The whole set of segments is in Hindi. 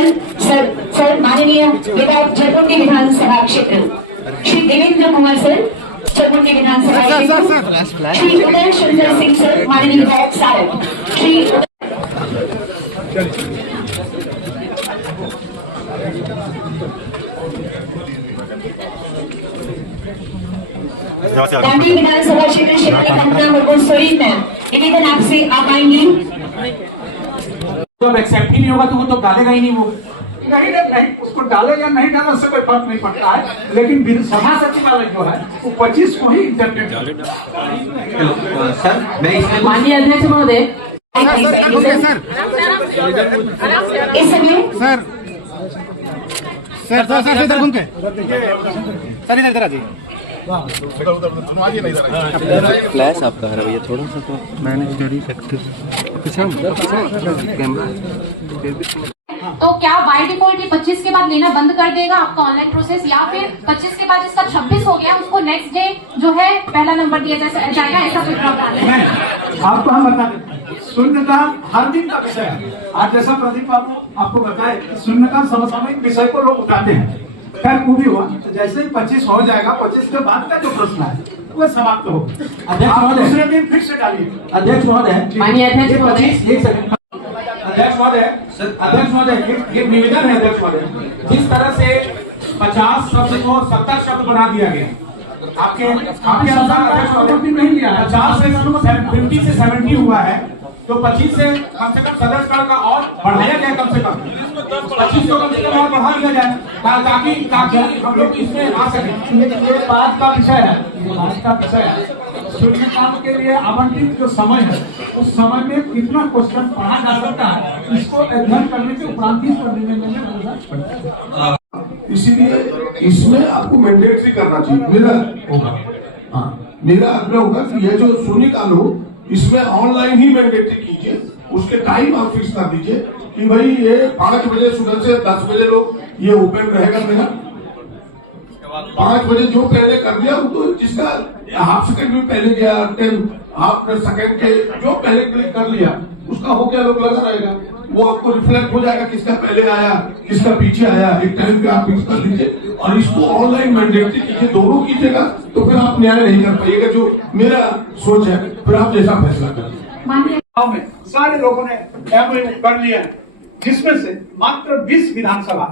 सर माननीय विधायक जरमुंडी विधानसभा क्षेत्र श्री देवेंद्र कुमार सर, जरमुंडी विधानसभा क्षेत्र श्री उदय शंकर सिंह सर, माननीय विधायक सारन श्री दांडी विधानसभा क्षेत्र शिवनी घटना मुरगुड में निवेदन आपसे आ पाएंगी। जब एक्सेप्ट ही नहीं होगा तो वो तो डालेगा ही नहीं, वो नहीं उसको डाले या नहीं डाले उससे कोई फर्क नहीं पड़ता है, लेकिन सभा सचिवालय जो है वो 25 को ही इंटरनेट। सर मैं इसमें माननीय अध्यक्ष महोदय इस समय सर इधर घूम के सर इधर आ जाइए। फ्लैश आपका है भैया थोड़ा सा, तो मैंने तो क्या बाय डिफॉल्ट 25 के बाद लेना बंद कर देगा आपका ऑनलाइन प्रोसेस, या फिर 25 के बाद इसका 26 हो गया उसको नेक्स्ट डे जो है पहला नंबर दिया जाएगा, ऐसा कुछ प्रावधान है? आपको हम बता दें, शून्यता हर दिन का विषय है। आज जैसा प्रदीप आपको बताए, शून्यता समसामयिक विषय को लोग उठाते हैं। खैर वो भी हुआ, तो जैसे ही 25 हो जाएगा, 25 के बाद का जो प्रश्न है वो समाप्त हो। अध्यक्ष महोदय दूसरे दिन फिर से डालिए। अध्यक्ष महोदय माननीय अध्यक्ष महोदय अध्यक्ष महोदय ये निवेदन है। अध्यक्ष महोदय जिस तरह से 50 शब्द को 70 शब्द बना दिया गया, आपके अनुसार अध्यक्ष महोदय नहीं लिया, 50 से 50 से 70 हुआ है, तो 25 से कम सदस्य का और बढ़ाया जाए, कम से कम 25 को कम से कम और बढ़ा दिया जाए, ताकि हम लोग इसमें आ सके। ये बात का विषय है, शून्यकाल के लिए आवंटित जो समय है उस समय में कितना क्वेश्चन पढ़ा जा सकता है, इसको अध्ययन करने के उपरांत ही निर्णय। इसीलिए इसमें आपको मैंडेटरी करना चाहिए। मेरा आग्रह होगा कि ये जो शून्यकाल हो इसमें ऑनलाइन ही मैंडेटरी कीजिए, उसके टाइम आप फिक्स कर दीजिए कि भाई ये 5 बजे सुबह से 10 बजे लोग ये ओपन रहेगा मेरा, 5 बजे जो पहले कर दिया तो जिसका हाफ सेकंड भी पहले गया, 10 हाफ सेकंड के जो पहले क्लिक कर लिया उसका हो गया, लोग लगा रहेगा, वो आपको रिफ्लेक्ट हो जाएगा किसका पहले आया किसका पीछे आया, एक टाइम पे आप फिक्स कर दीजिए और इसको ऑनलाइन मैंडेटरी कीजिए, दोनों कीजिएगा तो फिर आप न्याय नहीं कर पाइएगा, जो मेरा सोच है। फिर आप जैसा फैसला करें। सारे लोगों ने एमओयू कर लिया, जिसमें से मात्र 20 विधानसभा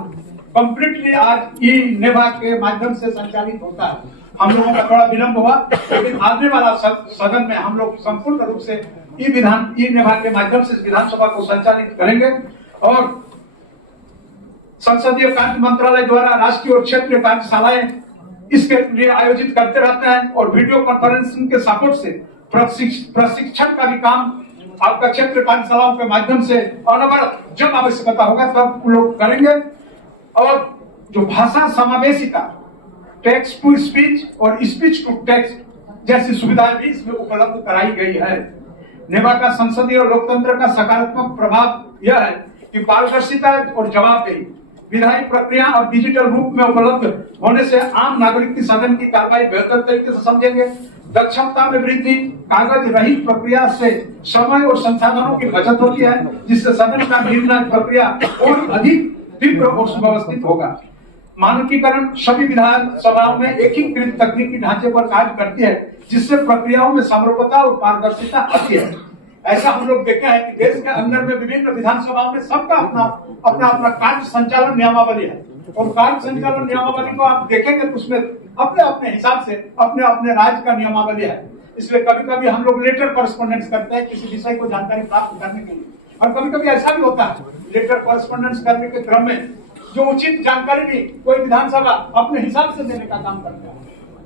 कंप्लीटली आज ई नेवा के माध्यम से संचालित होता है। हम लोगों का थोड़ा विलंब हुआ, लेकिन आने वाला सदन में हम लोग संपूर्ण रूप से ई नेवा के माध्यम से विधानसभा को संचालित करेंगे और संसदीय कार्य मंत्रालय द्वारा राष्ट्रीय और क्षेत्रीय कार्यशालाएं इसके लिए आयोजित करते रहते हैं और वीडियो कॉन्फ्रेंसिंग के सपोर्ट से प्रशिक्षण का भी काम आपका क्षेत्र कार्यशालाओं के माध्यम से अनवरत जब आवश्यकता होगा तब लोग करेंगे। और जो भाषा समावेशिता, टेक्स्ट टू स्पीच और स्पीच टू टेक्स्ट जैसी सुविधाएं भी इसमें उपलब्ध कराई गई है। नेवा का संसदीय और लोकतंत्र का सकारात्मक प्रभाव यह है कि पारदर्शिता और जवाबदेही विधायी प्रक्रिया और डिजिटल रूप में उपलब्ध होने से आम नागरिक की सदन की कार्रवाई बेहतर तरीके से समझेंगे। दक्षता में वृद्धि, कागज रहित प्रक्रिया से समय और संसाधनों की बचत होती है, जिससे सदन का निर्णय प्रक्रिया और अधिक तीव्र और सुव्यवस्थित होगा। मानकीकरण सभी विधान सभाओं में एकीकृत तकनीकी ढांचे पर कार्य करती है, जिससे प्रक्रियाओं में समरूपता और पारदर्शिता आती है। ऐसा हम लोग देखे हैं कि देश के अंदर में विभिन्न विधानसभाओं में सबका अपना कार्य संचालन नियमावली है और कार्य संचालन नियमावली को आप देखेंगे तो उसमें अपने अपने हिसाब से अपने अपने राज्य का नियमावली है। इसलिए कभी कभी हम लोग लेटर कॉरेस्पॉन्डेंस करते हैं किसी विषय को जानकारी प्राप्त करने के लिए, और कभी कभी ऐसा भी होता है लेटर कॉरेस्पॉन्डेंस करने के क्रम में जो उचित जानकारी भी कोई विधानसभा अपने हिसाब से देने का काम करता है,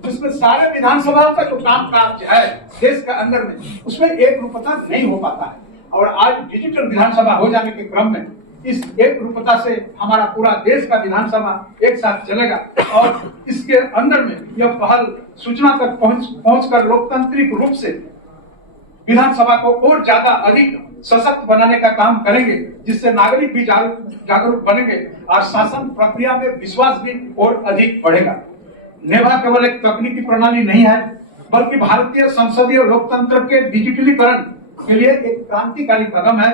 जिसमें सारे विधानसभाओं का जो काम काज है देश के अंदर में उसमें एक रूपता नहीं हो पाता है। और आज डिजिटल विधानसभा हो जाने के क्रम में इस एक रूपता से हमारा पूरा देश का विधानसभा एक साथ चलेगा और इसके अंदर में यह पहल सूचना तक पहुंचकर लोकतांत्रिक रूप से विधानसभा को और ज्यादा अधिक सशक्त बनाने का काम करेंगे, जिससे नागरिक भी जागरूक बनेंगे और शासन प्रक्रिया में विश्वास भी और अधिक बढ़ेगा। नेवा केवल एक तकनीकी प्रणाली नहीं है, बल्कि भारतीय संसदीय लोकतंत्र के डिजिटलीकरण के लिए एक क्रांतिकारी कदम है।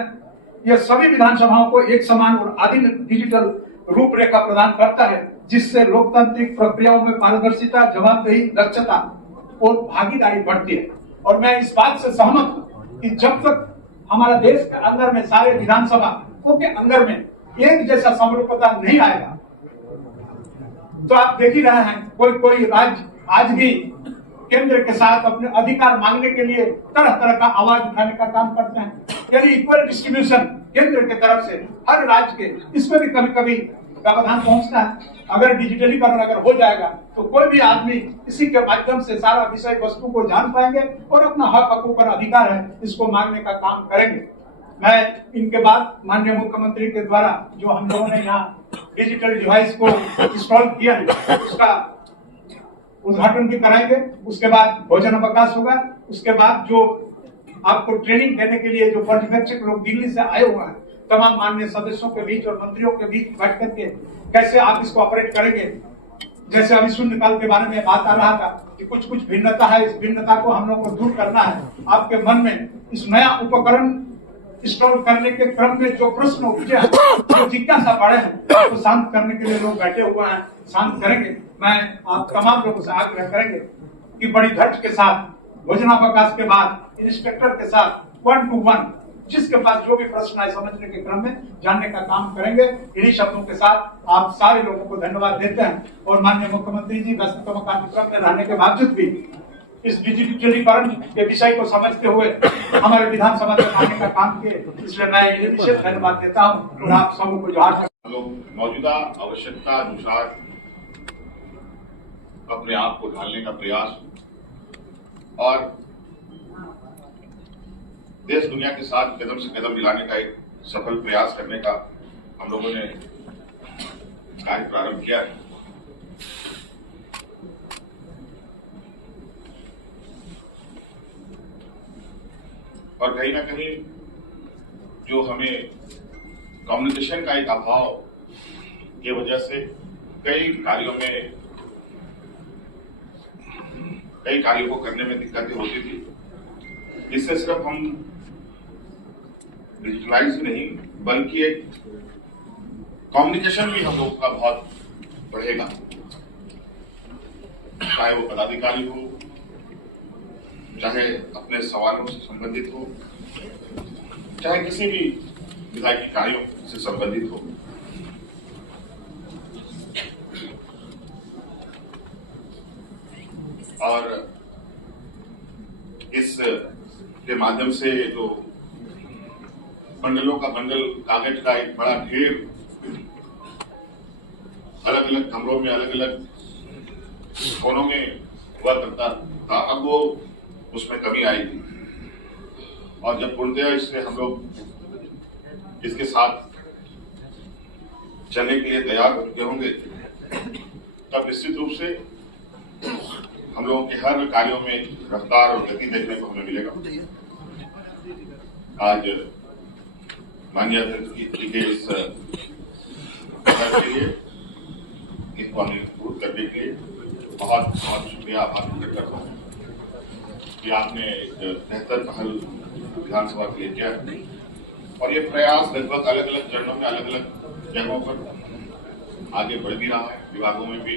यह सभी विधानसभाओं को एक समान और आधुनिक डिजिटल रूपरेखा प्रदान करता है, जिससे लोकतांत्रिक प्रक्रियाओं में पारदर्शिता, जवाबदेही, दक्षता और भागीदारी बढ़ती है। और मैं इस बात से सहमत हूं कि जब तक हमारा देश के अंदर में सारे विधानसभाओं के अंदर में एक जैसा समरूपता नहीं आएगा, तो आप देख ही रहे हैं कोई राज्य आज भी केंद्र के साथ अपने अधिकार मांगने के लिए तरह तरह का आवाज उठाने का काम करते हैं। यानी इक्वल डिस्ट्रीब्यूशन केंद्र के तरफ से हर राज्य के, इसमें भी कभी कभी व्यवधान पहुंचता है। अगर डिजिटलीकरण अगर हो जाएगा तो कोई भी आदमी इसी के माध्यम से सारा विषय वस्तु को जान पाएंगे और अपना हकों पर अधिकार है इसको मांगने का काम करेंगे। मैं इनके बाद माननीय मुख्यमंत्री के द्वारा जो हम लोगों ने यहाँ डिजिटल डिवाइस को इंस्टॉल किया है उसका उद्घाटन भी कराएंगे। उसके बाद भोजन अवकाश होगा। उसके बाद जो आपको ट्रेनिंग देने के लिए जो पर्यवेक्षक लोग दिल्ली से आए हुए हैं, तमाम माननीय सदस्यों के बीच और मंत्रियों के बीच बैठ करके कैसे आप इसको ऑपरेट करेंगे। जैसे अभी शून्यकाल के बारे में बात आ रहा था कि कुछ भिन्नता है, इस भिन्नता को हम लोग को दूर करना है। आपके मन में इस नया उपकरण इंस्टॉल करने के क्रम में जो प्रश्न उपजे हैं, जो जिज्ञासा बढ़े हैं, उसको शांत करने के लिए लोग बैठे हुए हैं, शांत करेंगे। मैं आप तमाम लोगों से आग्रह करेंगे कि बड़ी धैर्य के साथ भोजनावकाश के बाद इंस्पेक्टर के साथ 1 to 1 जिसके पास जो भी प्रश्न आए समझने के क्रम में जानने का काम करेंगे। इन्हीं शब्दों के साथ आप सारे लोगों को धन्यवाद देते हैं और माननीय मुख्यमंत्री जी व्यस्ततम कार्यक्रम में रहने के बावजूद भी इस डिजिटलीकरण के विषय को समझते हुए हमारे विधानसभा में आने का काम किए, इसलिए मैं इन्हें विशेष धन्यवाद देता हूँ और आप सबको जोहार। लोग मौजूदा आवश्यकता अनुसार अपने आप को ढालने का प्रयास और देश दुनिया के साथ कदम से कदम मिलाने का एक सफल प्रयास करने का हम लोगों ने कार्य प्रारंभ किया है। और कहीं ना कहीं जो हमें कम्युनिकेशन का एक अभाव की वजह से कई कार्यों को करने में दिक्कतें होती थी। इससे सिर्फ हम डिजिटलाइज ही नहीं बल्कि एक कम्युनिकेशन भी हम लोग का बहुत बढ़ेगा, चाहे वो पदाधिकारी हो, चाहे अपने सवालों से संबंधित हो, चाहे किसी भी विधायी कार्यों से संबंधित हो। और इस के माध्यम से जो बंडलों का बंडल कागज का एक बड़ा ढेर अलग अलग कमरों में अलग अलग कोनों में हुआ करता था, अब वो उसमें कमी आएगी। और जब पूर्णतः इससे हम लोग इसके साथ चलने के लिए तैयार हो चुके होंगे, तब निश्चित रूप से हम लोगों के हर कार्यों में रफ्तार और गति देखने को हमें मिलेगा। आज माननीय अध्यक्ष जी के इस के लिए इसको अनुरोध करने के लिए बहुत बहुत शुक्रिया, आभार व्यक्त करता हूँ कि आपने एक बेहतर पहल विधानसभा के लिए किया है। और ये प्रयास लगभग अलग अलग चरणों में अलग अलग जगहों पर आगे बढ़ भी रहा है। विभागों में भी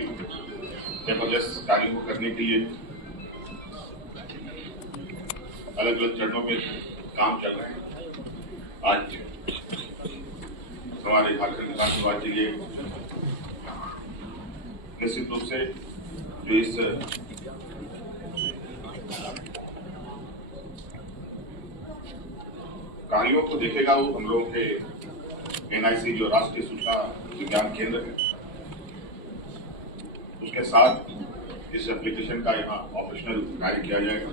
जबरदस्त कार्यों को करने के लिए अलग अलग चरणों में काम चल रहे हैं। आज हमारे झारखंड विधानसभा के लिए निश्चित रूप से जो इस कार्यों को देखेगा वो हम लोगों के NIC जो राष्ट्रीय सूचना विज्ञान केंद्र है, उसके साथ इस एप्लीकेशन का यहाँ ऑपरेशनल कार्य किया जाएगा।